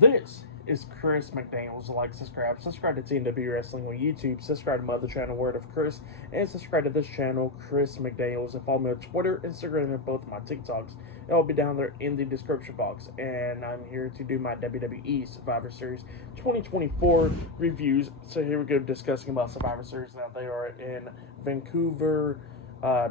This is Chris McDaniels. Like, subscribe to TNW Wrestling on YouTube, subscribe to my other channel, Word of Chris, and subscribe to this channel, Chris McDaniels, and follow me on Twitter, Instagram, and both my TikToks. It'll be down there in the description box. And I'm here to do my WWE Survivor Series 2024 reviews. So here we go, discussing about Survivor Series. Now they are in Vancouver,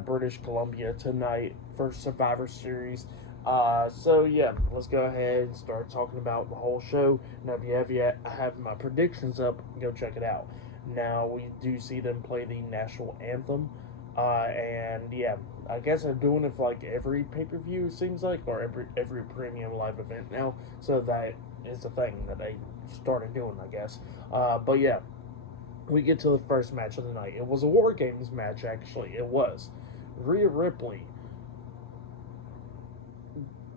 British Columbia tonight for Survivor Series. So yeah, let's go ahead and start talking about the whole show. Now, if you have yet, I have my predictions up. Go check it out. Now we do see them play the national anthem, and yeah, I guess they're doing it for like every pay per view. It seems like, or every premium live event now. So that is the thing that they started doing, I guess. But yeah, we get to the first match of the night. It was a War Games match, actually. It was Rhea Ripley,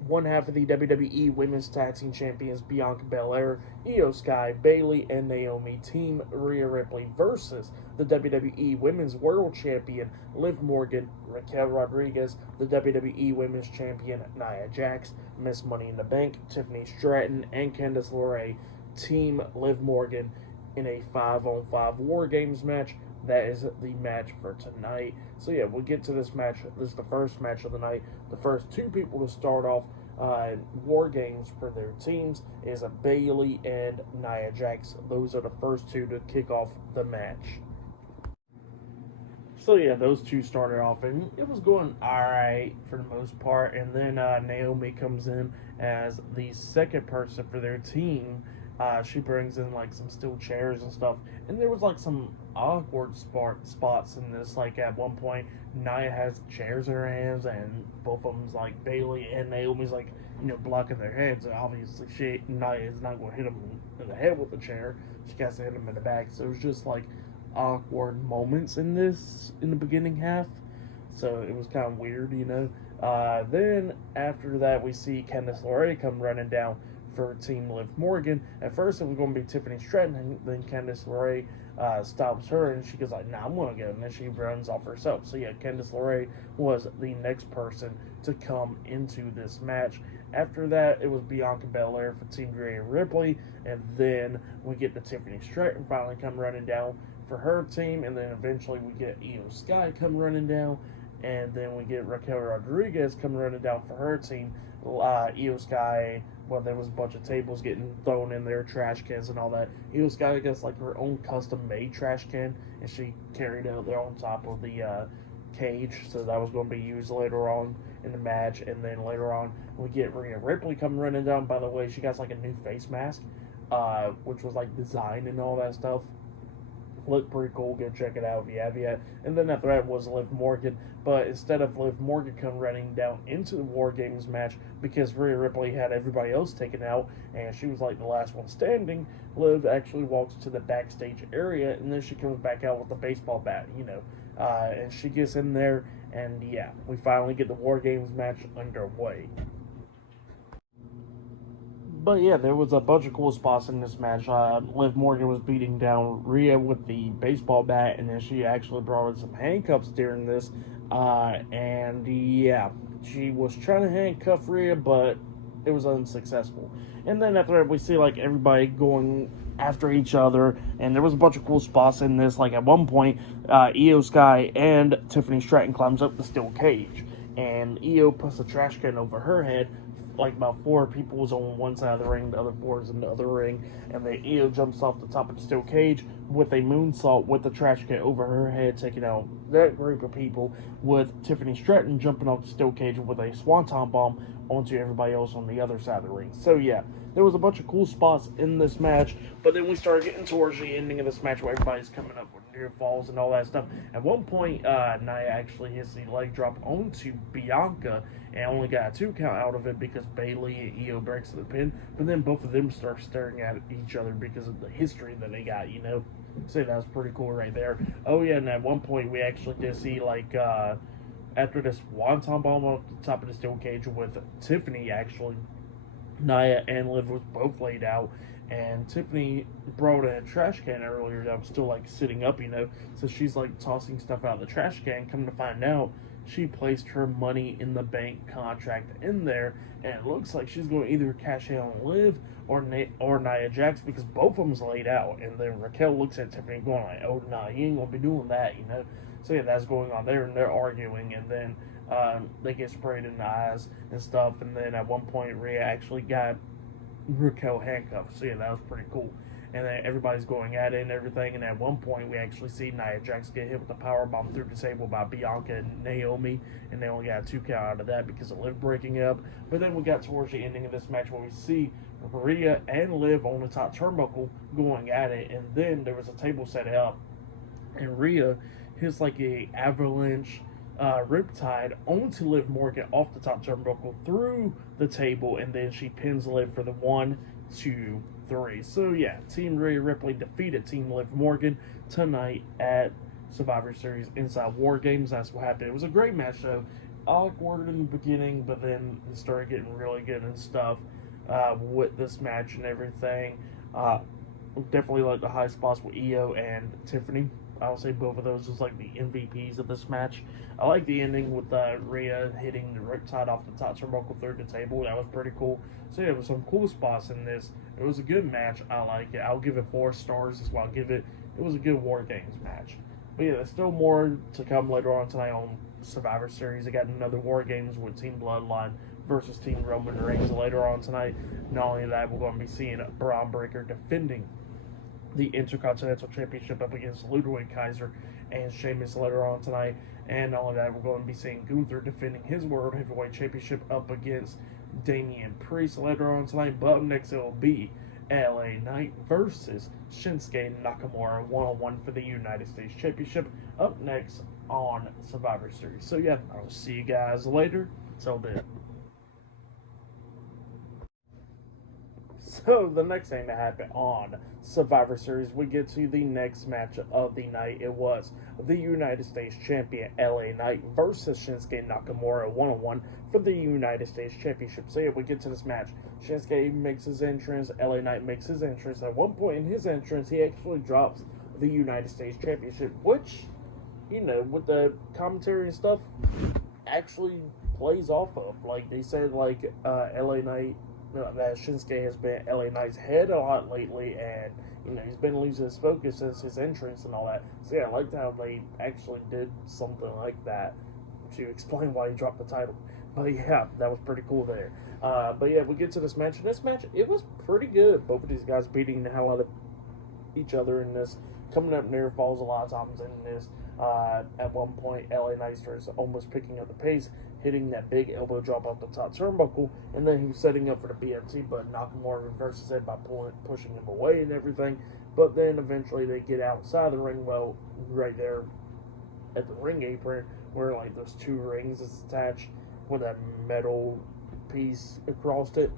one half of the WWE Women's Tag Team Champions Bianca Belair, Io Sky, Bayley, and Naomi, Team Rhea Ripley versus the WWE Women's World Champion Liv Morgan, Raquel Rodriguez, the WWE Women's Champion Nia Jax, Miss Money in the Bank, Tiffany Stratton, and Candice LeRae, Team Liv Morgan, in a 5-on-5 War Games match. That is the match for tonight. So yeah, we'll get to this match. This is the first match of the night. The first two people to start off War Games for their teams is a Bayley and Nia Jax. Those are the first two to kick off the match. So yeah, those two started off, and it was going alright for the most part. And then Naomi comes in as the second person for their team. She brings in like some steel chairs and stuff, and there was like some awkward spots in this. Like at one point, Nia has chairs in her hands, and both of them's like Bayley and Naomi's like blocking their heads. And obviously, Nia is not going to hit them in the head with the chair. She has to hit them in the back. So it was just like awkward moments in the beginning half. So it was kind of weird. Then after that, we see Candice LeRae come running down for Team Liv Morgan. At first, it was going to be Tiffany Stratton, and then Candice LeRae stops her, and she goes like, "Nah, I'm going to go," and then she runs off herself. So yeah, Candice LeRae was the next person to come into this match. After that, it was Bianca Belair for Team Rhea Ripley, and then we get the Tiffany Stratton finally come running down for her team, and then eventually we get Io Sky come running down, and then we get Raquel Rodriguez come running down for her team. Io Sky, well, there was a bunch of tables getting thrown in there, trash cans and all that. Io Sky gets like her own custom-made trash can, and she carried it there on top of the cage, so that was going to be used later on in the match. And then later on, we get Rhea Ripley coming running down. By the way, she got like a new face mask, which was like designed and all that stuff. Looked pretty cool. Go check it out if you have yet. And then after that was Liv Morgan. But instead of Liv Morgan come running down into the War Games match, because Rhea Ripley had everybody else taken out and she was like the last one standing, Liv actually walks to the backstage area, and then she comes back out with the baseball bat, and she gets in there, and yeah, we finally get the War Games match underway. But yeah, there was a bunch of cool spots in this match. Liv Morgan was beating down Rhea with the baseball bat, and then she actually brought in some handcuffs during this. And yeah, she was trying to handcuff Rhea, but it was unsuccessful. And then after that, we see like everybody going after each other, and there was a bunch of cool spots in this. Like at one point, Io Sky and Tiffany Stratton climbs up the steel cage, and Io puts a trash can over her head. Like about 4 people was on one side of the ring, the other 4 is in the other ring, and then Io jumps off the top of the steel cage with a moonsault with the trash can over her head, taking out that group of people, with Tiffany Stratton jumping off the steel cage with a swanton bomb onto everybody else on the other side of the ring. So yeah, there was a bunch of cool spots in this match, but then we started getting towards the ending of this match where everybody's coming up with near falls and all that stuff. At one point, Nia actually hits the leg drop onto Bianca and only got a 2 count out of it because Bayley and Io breaks the pin. But then both of them start staring at each other because of the history that they got. So that was pretty cool right there. Oh yeah, and at one point we actually did see like after this wonton bomb on the top of the steel cage with Tiffany, actually Nia and Liv was both laid out, and Tiffany brought a trash can earlier that was still like sitting up, so she's like tossing stuff out of the trash can. Come to find out, she placed her Money in the Bank contract in there, and it looks like she's going to either cash in on Liv or Nia Jax, because both of them's laid out. And then Raquel looks at Tiffany going like, "Oh, nah, you ain't gonna be doing that," you know. So yeah, that's going on there, and they're arguing, and then they get sprayed in the eyes and stuff. And then at one point, Rhea actually got Raquel handcuffed. So yeah, that was pretty cool. And then everybody's going at it and everything. And at one point, we actually see Nia Jax get hit with a power bomb through the table by Bianca and Naomi, and they only got a 2 count out of that because of Liv breaking up. But then we got towards the ending of this match where we see Rhea and Liv on the top turnbuckle going at it, and then there was a table set up, and Rhea hits like a avalanche riptide onto Liv Morgan off the top turnbuckle through the table, and then she pins Liv for the 1, 2, 3. So yeah, Team Rhea Ripley defeated Team Liv Morgan tonight at Survivor Series Inside War Games. That's what happened. It was a great match though. Awkward in the beginning, but then it started getting really good and stuff with this match and everything. Definitely like the high spots with Io and Tiffany. I would say both of those was like the MVPs of this match. I like the ending with Rhea hitting the riptide off the top turnbuckle through the table. That was pretty cool. So yeah, there was some cool spots in this. It was a good match. I like it. I'll give it 4 stars. That's why I'll give it. It was a good War Games match. But yeah, there's still more to come later on tonight on Survivor Series. I got another War Games with Team Bloodline versus Team Roman Reigns later on tonight. Not only that, we're going to be seeing Braun Breaker defending the Intercontinental Championship up against Ludwig Kaiser and Sheamus later on tonight. And not only that, we're going to be seeing Gunther defending his World Heavyweight Championship up against Damian Priest later on tonight. But up next, it will be LA Knight versus Shinsuke Nakamura one-on-one for the United States Championship up next on Survivor Series. So yeah, I'll see you guys later. Till then. So the next thing that happened on Survivor Series, we get to the next match of the night. It was the United States Champion LA Knight versus Shinsuke Nakamura one-on-one for the United States Championship. So yeah, we get to this match. Shinsuke makes his entrance. LA Knight makes his entrance. At one point in his entrance, he actually drops the United States Championship, which, you know, with the commentary and stuff, actually plays off of. Like they said, like LA Knight. That Shinsuke has been LA Knight's head a lot lately, and you know he's been losing his focus since his entrance and all that. So yeah, I liked how they actually did something like that to explain why he dropped the title. But yeah, that was pretty cool there. But yeah, we get to this match, and this match, it was pretty good. Both of these guys beating the hell out of each other in this, coming up near falls a lot of times in this. At one point, LA Knight starts almost picking up the pace, hitting that big elbow drop off the top turnbuckle, and then he was setting up for the BMT, but Nakamura reverses it by pushing him away and everything. But then eventually they get outside the ring, well, right there at the ring apron, where like those 2 rings is attached with that metal piece across it.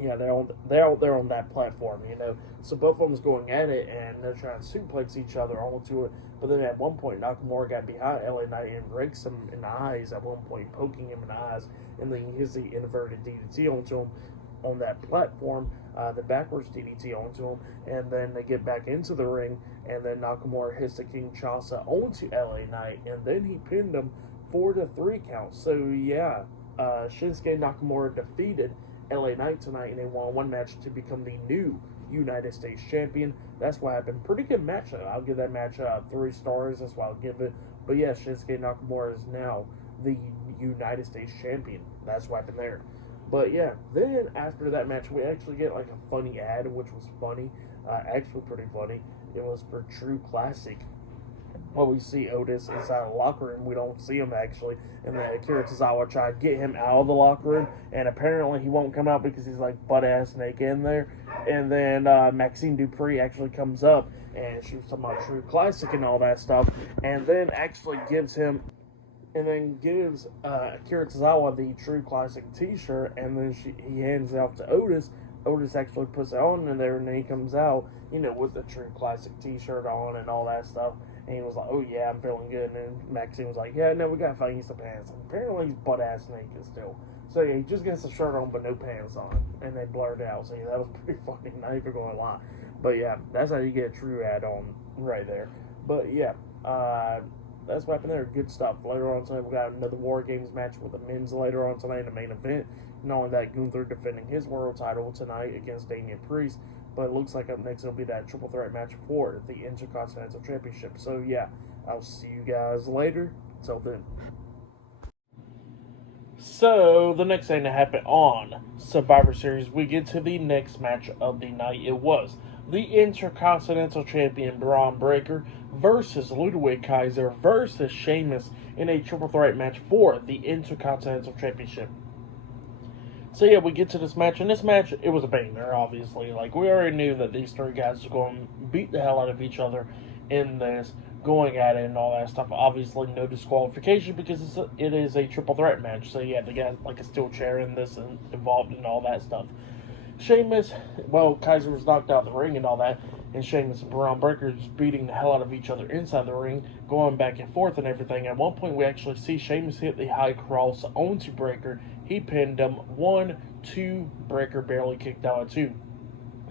Yeah, they're out there on that platform, you know. So both of them's going at it, and they're trying to suplex each other onto it. But then at one point, Nakamura got behind LA Knight and rakes him in the eyes. At one point, poking him in the eyes, and then he hits the inverted DDT onto him on that platform, the backwards DDT onto him, and then they get back into the ring, and then Nakamura hits the Kinshasa onto LA Knight, and then he pinned him for the 3 count. So yeah, Shinsuke Nakamura defeated LA Knight tonight in a one-on-one match to become the new United States Champion. That's what happened. Pretty good match. I'll give that match 3 stars. That's why I'll give it. But yeah, Shinsuke Nakamura is now the United States Champion. That's what happened there. But yeah, then after that match, we actually get like a funny ad, which was funny. Actually pretty funny. It was for True Classic. Well, we see Otis inside the locker room. We don't see him actually. And then Akira Tozawa tried to get him out of the locker room. And apparently he won't come out because he's like butt-ass naked in there. And then Maxine Dupree actually comes up. And she was talking about True Classic and all that stuff. And then actually gives him... And then gives Akira Tozawa the True Classic t-shirt. And then he hands it off to Otis. Otis actually puts it on in there. And then he comes out, you know, with the True Classic t-shirt on and all that stuff. And he was like, "Oh yeah, I'm feeling good." And then Maxine was like, "Yeah, no, we gotta find you some pants." And apparently he's butt-ass naked still. So yeah, he just gets the shirt on but no pants on. And they blurred it out. So yeah, that was pretty funny. Not even going to lie. But yeah, that's how you get a true ad on right there. But yeah, that's what happened there. Good stuff. Later on tonight, we got another War Games match with the men's later on tonight in the main event. Not only that, Gunther defending his world title tonight against Damian Priest, but it looks like up next it'll be that triple threat match for the Intercontinental Championship. So yeah, I'll see you guys later. Until then. So, the next thing that happened on Survivor Series, we get to the next match of the night. It was the Intercontinental Champion Braun Breaker versus Ludwig Kaiser versus Sheamus in a triple threat match for the Intercontinental Championship. So yeah, we get to this match, and this match, it was a banger, obviously. Like, we already knew that these three guys were going to beat the hell out of each other in this, going at it and all that stuff. Obviously, no disqualification because it is a triple threat match. So yeah, they got like a steel chair in this and involved in all that stuff. Sheamus, well, Kaiser was knocked out of the ring and all that, and Sheamus and Braun Breaker just beating the hell out of each other inside the ring, going back and forth and everything. At one point, we actually see Sheamus hit the high cross onto Breaker. He pinned him 1, 2, Breaker barely kicked out at 2.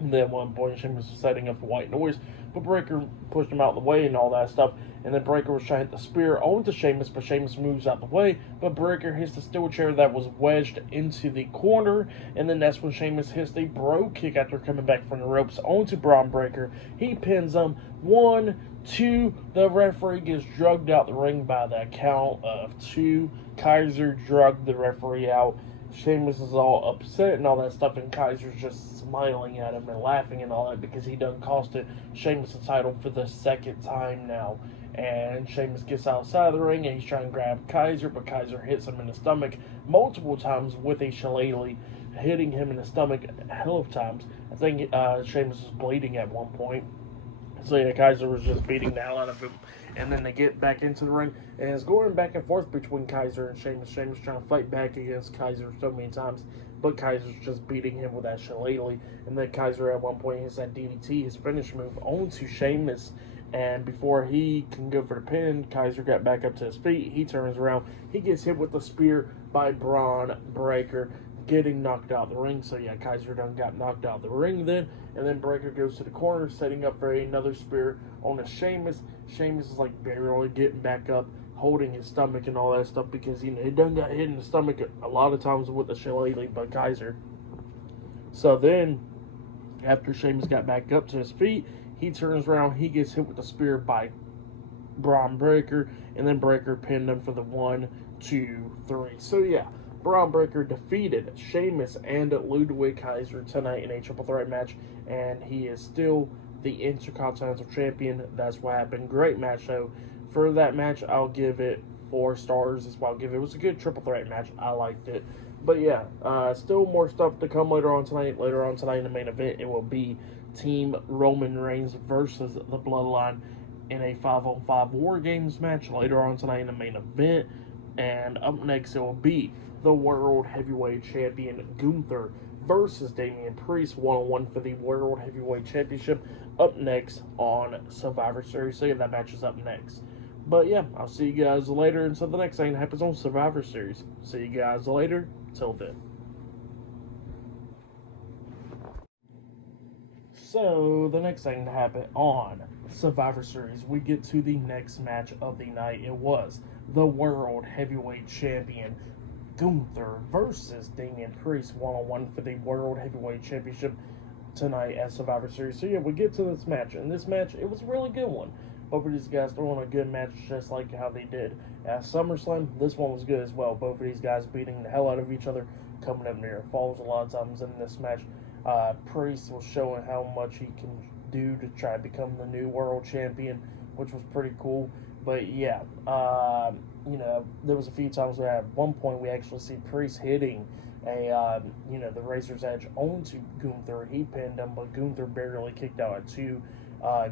And then at one point, Sheamus was setting up for white noise, but Breaker pushed him out of the way and all that stuff. And then Breaker was trying to hit the spear onto Sheamus, but Sheamus moves out the way. But Breaker hits the steel chair that was wedged into the corner. And then that's when Sheamus hits the bro kick after coming back from the ropes onto Braun Breaker. He pins him 1, 2. The referee gets drugged out the ring by the count of 2. Kaiser drugged the referee out. Sheamus is all upset and all that stuff, and Kaiser's just smiling at him and laughing and all that because he done costed Sheamus the title for the second time now. And Sheamus gets outside of the ring and he's trying to grab Kaiser, but Kaiser hits him in the stomach multiple times with a shillelagh, hitting him in the stomach a hell of times. I think Sheamus was bleeding at one point. So yeah, Kaiser was just beating the hell out of him. And then they get back into the ring, and it's going back and forth between Kaiser and Sheamus. Sheamus trying to fight back against Kaiser so many times, but Kaiser's just beating him with that shillelagh. And then Kaiser at one point hits that DDT, his finish move, onto Sheamus. And before he can go for the pin, Kaiser got back up to his feet. He turns around. He gets hit with the spear by Braun Breaker, getting knocked out of the ring. So yeah, Kaiser done got knocked out of the ring then. And then Breaker goes to the corner, setting up for another spear on a Sheamus. Sheamus is like barely getting back up, holding his stomach and all that stuff because he done got hit in the stomach a lot of times with the shillelagh by Kaiser. So then, after Sheamus got back up to his feet, he turns around, he gets hit with the spear by Braun Breaker, and then Breaker pinned him for the 1, 2, 3. So yeah, Braun Breaker defeated Sheamus and Ludwig Kaiser tonight in a triple threat match, and he is still the Intercontinental Champion. That's what happened. Great match, though. For that match, I'll give it 4 stars. That's what I'll give it. It was a good triple threat match. I liked it. But yeah, still more stuff to come later on tonight. Later on tonight in the main event, it will be Team Roman Reigns versus the Bloodline in a 5-on-5 War Games match later on tonight in the main event. And up next, it will be the World Heavyweight Champion Gunther versus Damian Priest 1-on-1 for the World Heavyweight Championship up next on Survivor Series. So yeah, that match is up next. But yeah, I'll see you guys later until the next thing happens on Survivor Series. See you guys later. Till then. So, the next thing to happen on Survivor Series, we get to the next match of the night. It was the World Heavyweight Champion Gunther versus Damian Priest 1-on-1 for the World Heavyweight Championship tonight at Survivor Series. So yeah, we get to this match, and this match, it was a really good one. Both of these guys throwing a good match just like how they did at SummerSlam. This one was good as well. Both of these guys beating the hell out of each other, coming up near falls a lot of times in this match. Priest was showing how much he can do to try to become the new world champion, which was pretty cool. But yeah, there was a few times where at one point we actually see Priest hitting the Razor's Edge onto Gunther. He pinned him, but Gunther barely kicked out at 2.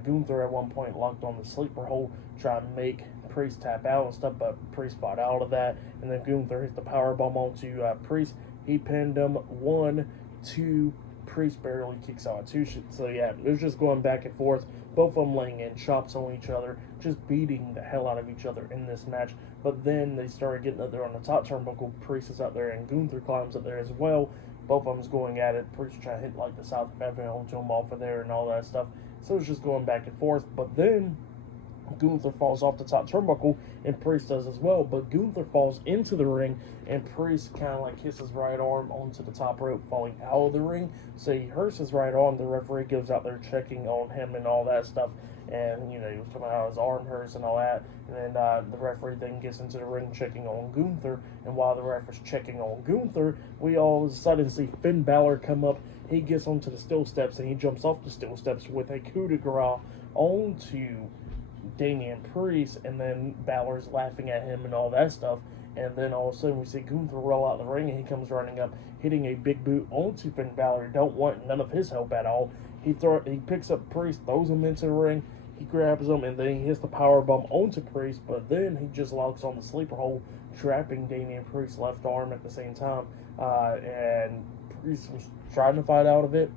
Gunther at one point locked on the sleeper hold, trying to make Priest tap out and stuff, but Priest fought out of that. And then Gunther hit the powerbomb onto Priest. He pinned him 1, 2. Priest barely kicks out at 2. So yeah, it was just going back and forth. Both of them laying in chops on each other, just beating the hell out of each other in this match. But then they started getting up there on the top turnbuckle. Priest is up there, and Gunther climbs up there as well. Both of them's going at it. Priest trying to hit like the South of Heaven onto him off of there and all that stuff. So it's just going back and forth. But then Gunther falls off the top turnbuckle, and Priest does as well. But Gunther falls into the ring, and Priest kind of like hits his right arm onto the top rope, falling out of the ring. So he hurts his right arm. The referee goes out there checking on him and all that stuff. And, he was talking about how his arm hurts and all that. And then the referee then gets into the ring checking on Gunther. And while the ref is checking on Gunther, we all of a sudden see Finn Balor come up. He gets onto the steel steps, and he jumps off the steel steps with a coup de grace onto Damian Priest, and then Balor's laughing at him and all that stuff. And then all of a sudden we see Gunther roll out the ring, and he comes running up, hitting a big boot onto Finn Balor. Don't want none of his help at all. He picks up Priest, throws him into the ring, he grabs him, and then he hits the power bomb onto Priest. But then he just locks on the sleeper hold, trapping Damian Priest's left arm at the same time. And Priest was trying to fight out of it,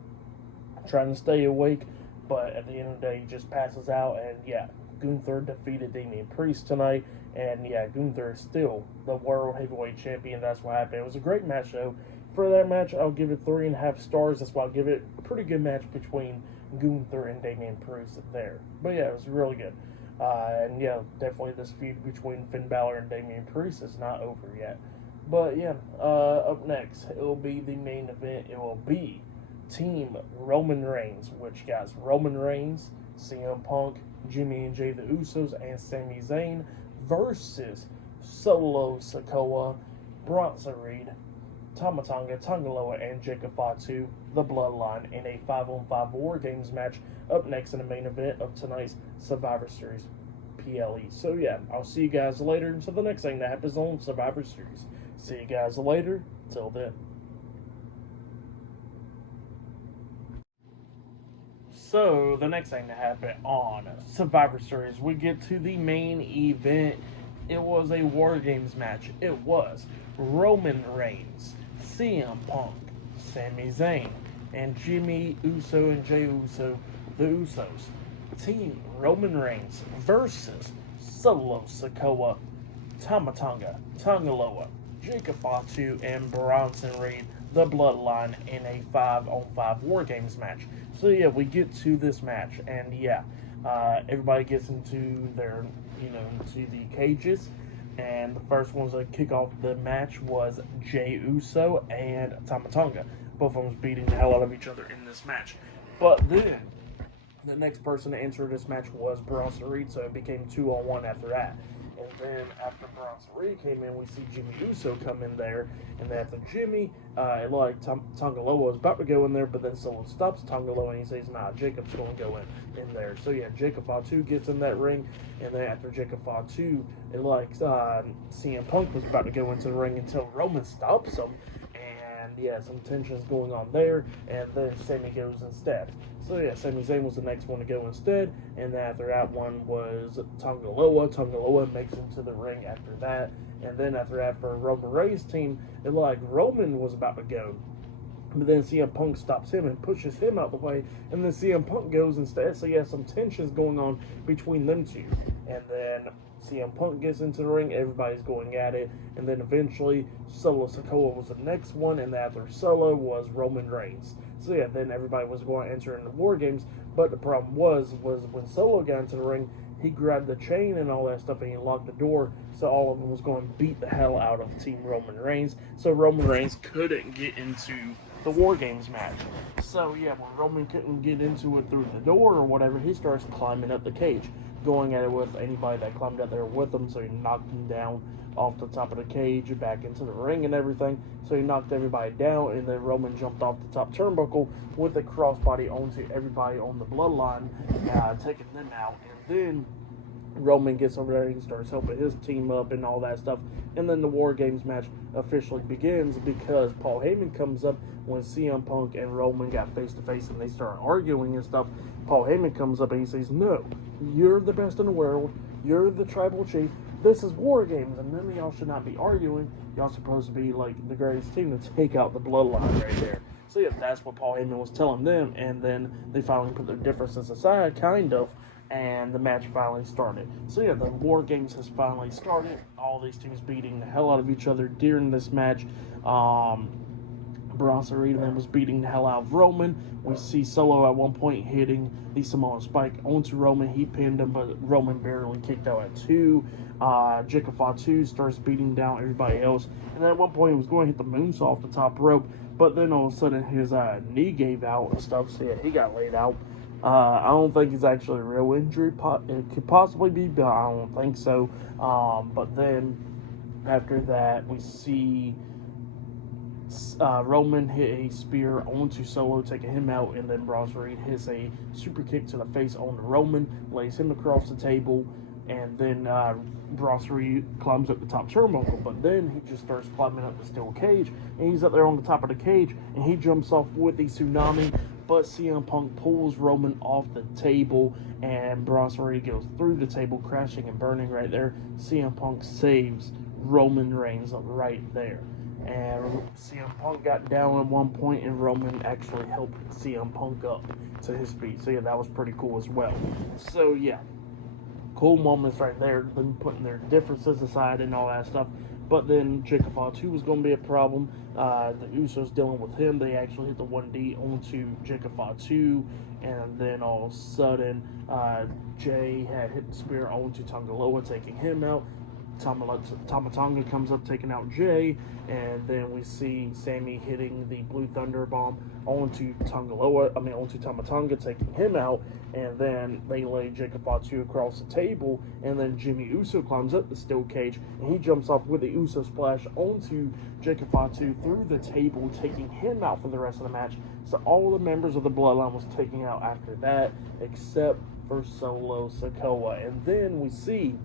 trying to stay awake, but at the end of the day, he just passes out. And yeah, Gunther defeated Damian Priest tonight, and yeah, Gunther is still the World Heavyweight Champion. That's what happened. It was a great match, though. For that match, I'll give it 3.5 stars. That's why I'll give it a pretty good match between Gunther and Damian Priest there. But yeah, it was really good. And yeah, definitely this feud between Finn Balor and Damian Priest is not over yet. But yeah, up next, it will be the main event. It will be Team Roman Reigns, which got Roman Reigns, CM Punk, Jimmy and Jay the Usos, and Sami Zayn versus Solo Sikoa, Bronson Reed, Tama Tonga, Tonga Loa, and Jacob Fatu, the Bloodline, in a 5-on-5 War Games match up next in the main event of tonight's Survivor Series PLE. So yeah, I'll see you guys later until the next thing that happens on Survivor Series. See you guys later. Till then. So, the next thing that happened on Survivor Series, we get to the main event. It was a War Games match. It was Roman Reigns, CM Punk, Sami Zayn, and Jimmy Uso and Jey Uso, the Usos. Team Roman Reigns versus Solo Sikoa, Tama Tonga, Tonga Loa, Jacob Fatu, and Bronson Reed, the Bloodline, in a 5-on-5 War Games match. So yeah, we get to this match, and yeah, everybody gets into their, into the cages, and the first ones to kick off the match was Jey Uso and Tama Tonga. Both of them was beating the hell out of each other in this match. But then, the next person to enter this match was Bronson Reed, so it became 2-on-1 after that. And then after Bronson Reed came in, we see Jimmy Uso come in there. And then after Jimmy, Tonga Loa was about to go in there, but then someone stops Tonga Loa and he says, nah, Jacob's going to go in there. So yeah, Jacob Fatu gets in that ring. And then after Jacob Fatu, CM Punk was about to go into the ring until Roman stops him. And yeah, some tensions going on there. And then Sami goes instead. So yeah, Sami Zayn was the next one to go instead, and then after that one was Tonga Loa. Tonga Loa makes it to the ring after that, and then after that for Roman Reigns' team, it looked like Roman was about to go, but then CM Punk stops him and pushes him out the way, and then CM Punk goes instead. So yeah, some tensions going on between them two, and then CM Punk gets into the ring, everybody's going at it, and then eventually Solo Sikoa was the next one, and after Solo was Roman Reigns. So yeah, then everybody was going to enter into War Games, but the problem was when Solo got into the ring, he grabbed the chain and all that stuff, and he locked the door, so all of them was going to beat the hell out of Team Roman Reigns, so Roman Reigns couldn't get into the War Games match. So yeah, when Roman couldn't get into it through the door or whatever, he starts climbing up the cage, going at it with anybody that climbed up there with him, so he knocked him down off the top of the cage, back into the ring and everything. So he knocked everybody down, and then Roman jumped off the top turnbuckle with a crossbody onto everybody on the Bloodline, taking them out. And then Roman gets over there and he starts helping his team up and all that stuff. And then the War Games match officially begins because Paul Heyman comes up when CM Punk and Roman got face to face and they start arguing and stuff. Paul Heyman comes up and he says, no, you're the best in the world. You're the tribal chief. This is War Games, and then y'all should not be arguing. Y'all supposed to be like the greatest team to take out the Bloodline right there. So yeah, that's what Paul Heyman was telling them, and then they finally put their differences aside, kind of, and the match finally started. So yeah, the War Games has finally started. All these teams beating the hell out of each other during this match. Brasserie and then was beating the hell out of Roman. We see Solo at one point hitting the Samoan Spike onto Roman. He pinned him, but Roman barely kicked out at 2. Jacob Fatu starts beating down everybody else. And then at one point he was going to hit the moonsault off the top rope, but then all of a sudden his knee gave out and stuff, so yeah, he got laid out. I don't think it's actually a real injury. It could possibly be, but I don't think so. But then after that, we see Roman hit a spear onto Solo, taking him out, and then Brasserie hits a super kick to the face on Roman, lays him across the table, and then Brasserie climbs up the top turnbuckle, but then he just starts climbing up the steel cage, and he's up there on the top of the cage, and he jumps off with the tsunami, but CM Punk pulls Roman off the table, and Brasserie goes through the table, crashing and burning right there. CM Punk saves Roman Reigns right there. And CM Punk got down at one point, and Roman actually helped CM Punk up to his feet. So yeah, that was pretty cool as well. So yeah, cool moments right there, them putting their differences aside and all that stuff. But then Jacob Fatu was going to be a problem. The Usos dealing with him. They actually hit the 1D onto Jacob Fatu, and then all of a sudden, Jay had hit the spear onto Tongaloa, taking him out. Tama Tonga comes up, taking out Jay, and then we see Sammy hitting the Blue Thunder Bomb onto Tama Tonga, taking him out, and then they lay Jacob Fatu across the table, and then Jimmy Uso climbs up the steel cage, and he jumps off with the Uso splash onto Jacob Fatu through the table, taking him out for the rest of the match. So all the members of the Bloodline was taken out after that, except for Solo Sikoa. And then we see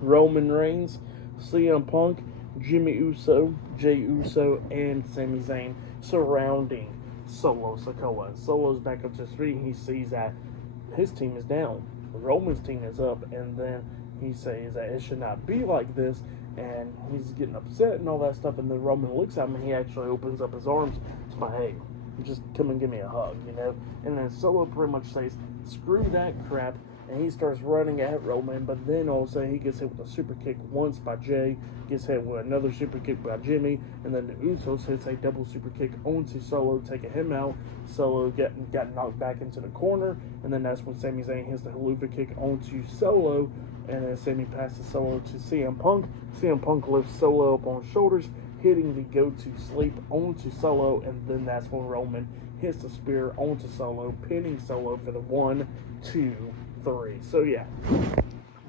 Roman Reigns, CM Punk, Jimmy Uso, Jey Uso, and Sami Zayn surrounding Solo Sikoa. Solo's back up to his feet, and he sees that his team is down. Roman's team is up, and then he says that it should not be like this, and he's getting upset and all that stuff, and then Roman looks at him, and he actually opens up his arms to my, hey, just come and give me a hug, you know? And then Solo pretty much says, screw that crap, and he starts running at Roman, but then all of a sudden he gets hit with a super kick once by Jay, gets hit with another super kick by Jimmy, and then the Usos hits a double super kick onto Solo, taking him out. Solo got knocked back into the corner, and then that's when Sami Zayn hits the haluva kick onto Solo, and then Sami passes Solo to CM Punk. CM Punk lifts Solo up on his shoulders, hitting the go-to-sleep onto Solo, and then that's when Roman hits the spear onto Solo, pinning Solo for the 1, 2, 3. So yeah,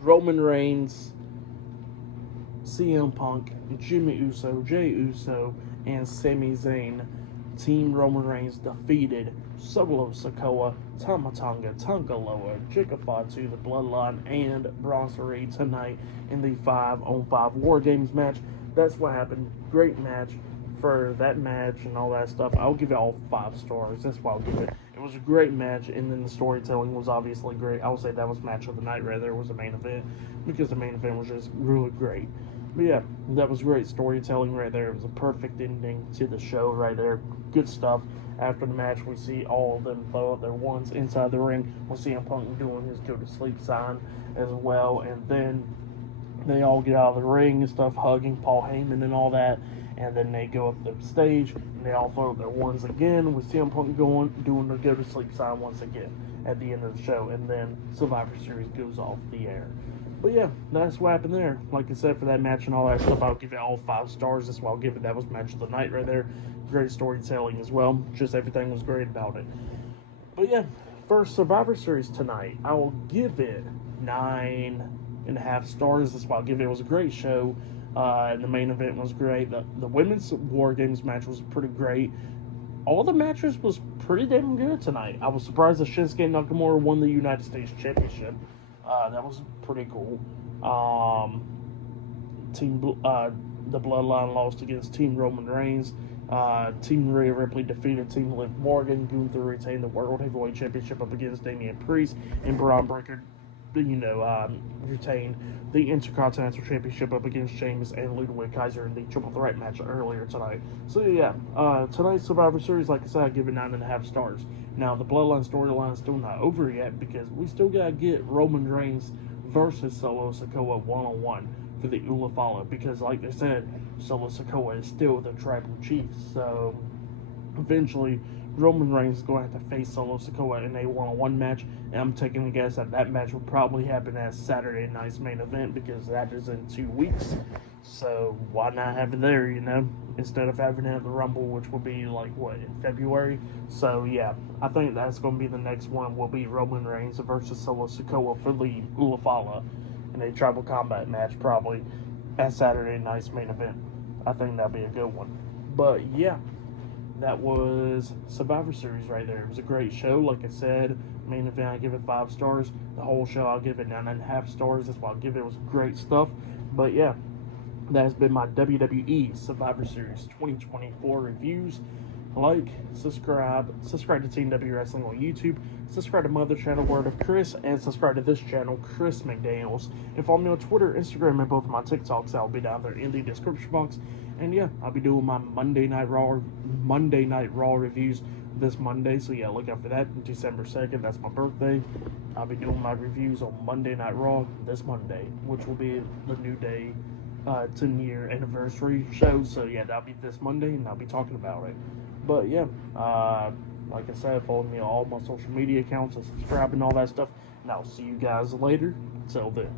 Roman Reigns, CM Punk, Jimmy Uso, Jey Uso, and Sami Zayn. Team Roman Reigns defeated Solo Sikoa, Tama Tonga, Tongaloa, Jacob Fatu, the Bloodline, and Brasserie tonight in the 5-on-5 War Games match. That's what happened. Great match. For that match and all that stuff, I'll give it all 5 stars. That's what I'll give it. It was a great match, and then the storytelling was obviously great. I would say that was match of the night rather. It was the main event, because the main event was just really great. But yeah, that was great storytelling right there. It was a perfect ending to the show right there. Good stuff. After the match, we see all of them throw up their ones inside the ring. We'll see CM Punk doing his go to sleep sign as well, and then they all get out of the ring and stuff, hugging Paul Heyman and all that. And then they go up the stage, and they all throw up their ones again, with CM Punk doing their go-to-sleep sign once again at the end of the show. And then Survivor Series goes off the air. But yeah, that's what happened there. Like I said, for that match and all that stuff, I'll give it all 5 stars. That's why I'll give it. That was match of the night right there. Great storytelling as well. Just everything was great about it. But yeah, for Survivor Series tonight, I will give it 9.5 stars. That's why I'll give it. It was a great show. And the main event was great. The women's War Games match was pretty great. All the matches was pretty damn good tonight. I was surprised that Shinsuke Nakamura won the United States Championship. That was pretty cool. The Bloodline lost against Team Roman Reigns. Team Rhea Ripley defeated Team Liv Morgan. Gunther retained the World Heavyweight Championship up against Damian Priest, and Braun Breaker retained the Intercontinental Championship up against Sheamus and Ludwig Kaiser in the Triple Threat match earlier tonight. So yeah, tonight's Survivor Series, like I said, I give it 9.5 stars. Now, the Bloodline storyline is still not over yet, because we still gotta get Roman Reigns versus Solo Sikoa one-on-one for the Ula Follow, because like I said, Solo Sikoa is still the tribal chief. So eventually Roman Reigns is going to have to face Solo Sikoa in a one-on-one match, and I'm taking a guess that that match will probably happen as Saturday night's main event because that is in 2 weeks. So why not have it there, instead of having it at the Rumble, which will be like what, in February. So yeah, I think that's going to be the next one. Will be Roman Reigns versus Solo Sikoa for the Ulafala in a tribal combat match, probably at Saturday night's main event. I think that'd be a good one. But yeah, that was Survivor Series right there. It was a great show. Like I said, main event I give it 5 stars. The whole show I'll give it 9.5 stars. That's why I'll give it. It was great stuff. But yeah, that has been my WWE Survivor Series 2024 reviews. Like, subscribe to Team W Wrestling on YouTube, subscribe to my other channel, Word of Chris, and subscribe to this channel, Chris McDaniels. And follow me on Twitter, Instagram, and both of my TikToks. I'll be down there in the description box. And yeah, I'll be doing my Monday Night Raw reviews this Monday. So yeah, look out for that. December 2nd, that's my birthday. I'll be doing my reviews on Monday Night Raw this Monday, which will be the New Day 10-year anniversary show. So yeah, that'll be this Monday, and I'll be talking about it. But yeah, like I said, follow me on all my social media accounts and subscribe and all that stuff. And I'll see you guys later. Till then.